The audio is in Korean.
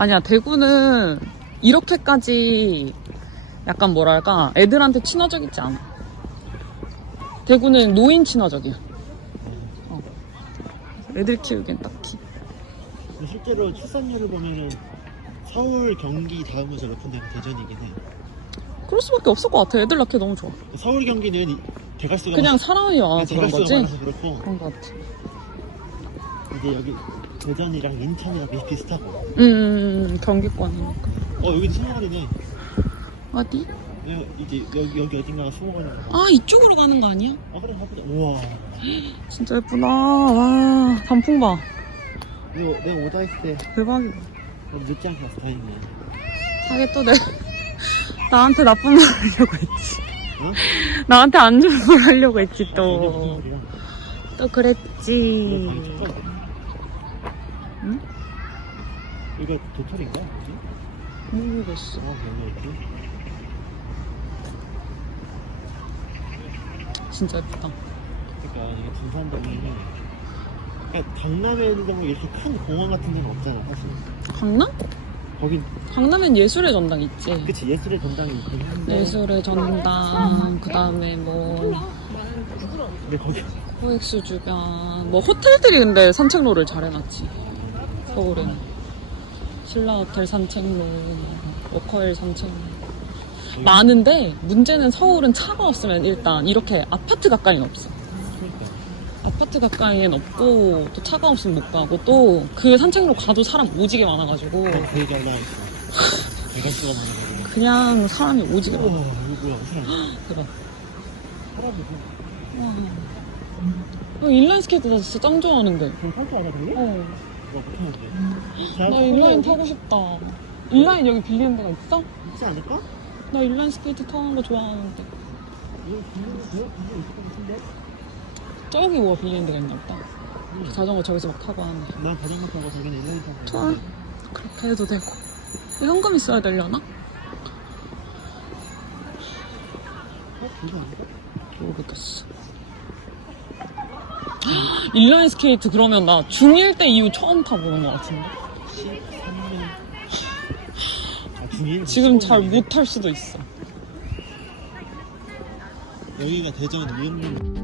아니, 아니야, 대구는 이렇게까지 약간 뭐랄까, 애들한테 친화적이지 않아. 대구는 노인 친화적이야. 어. 애들 키우기엔 딱히. 실제로 출산율을 보면은 서울, 경기 다음으로 높은 데가 대전이긴 해. 그럴 수밖에 없을 것 같아. 애들 낳기 너무 좋아. 서울, 경기는 이- 대갈수가 그냥 많- 사람이 많아서 그런 대갈수가 거지? 많아서 그렇고 그런 것 같아. 이제 여기 대전이랑 인천이랑 비- 비슷하고. 음, 경기권이니까. 어 여기 스모건이네. 어디? 여기 이제 여기 여기 어딘가가 봐. 아, 이쪽으로 가는 거 아니야? 아 그래 가보자. 우와. 진짜 예쁘다. 와, 단풍 봐. 이거 내가 오다 했을 때 대박이다. 너무 늦지 않게 와서 다행이네. 자기 또 내, 나한테 나쁜 말 하려고 했지. 어? 나한테 안 좋은 말 하려고 했지, 또. 또 그랬지. 응? 이거 도토리인가? 뭐지? 모르겠어. 아 이렇게? 진짜 예쁘다. 그러니까 이게 군산동이 그러니까 강남에도 뭐 이렇게 큰 공원 같은 데는 없잖아 사실. 강남? 거긴 강남엔 예술의 전당 있지. 그치 예술의 전당이 있긴 한데. 예술의 전당, 그 다음에 뭐, 근데 거기 코엑스 주변, 뭐 호텔들이 근데 산책로를 잘 해놨지. 서울은. 신라호텔 산책로, 워커힐 산책로. 많은데, 문제는 서울은 차가 없으면 일단 이렇게 아파트 가까이는 없어. 아파트 가까이엔 없고, 또 차가 없으면 못 가고, 또 그 산책로 가도 사람 오지게 많아가지고. 그냥 사람이 오지게 많아. 이거 뭐야 사람 대박. 사람이 와. 어, 인라인 스케이트 나 진짜 짱 좋아하는데. 그럼 탈줄 알아 되게? 어. 나 인라인 타고 싶다. 인라인 여기 빌리는 데가 있어? 있지 않을까? 나 인라인 스케이트 타는 거 좋아하는데. 저기 뭐 빌리는 데가 있나 보다. 자전거 저기서 막 타고 하는 데. 난 자전거 타고 자기는 일레인 타고. 좋아. 그렇게 해도 되고. 현금 있어야 되려나? 어? 그거 아닐까? 모르겠어. 인라인 스케이트 그러면 나 중1 때 이후 처음 타보는 것 같은데. 13년. 아? 지금 잘 못 탈 수도 있어. 여기가 대전 이은림.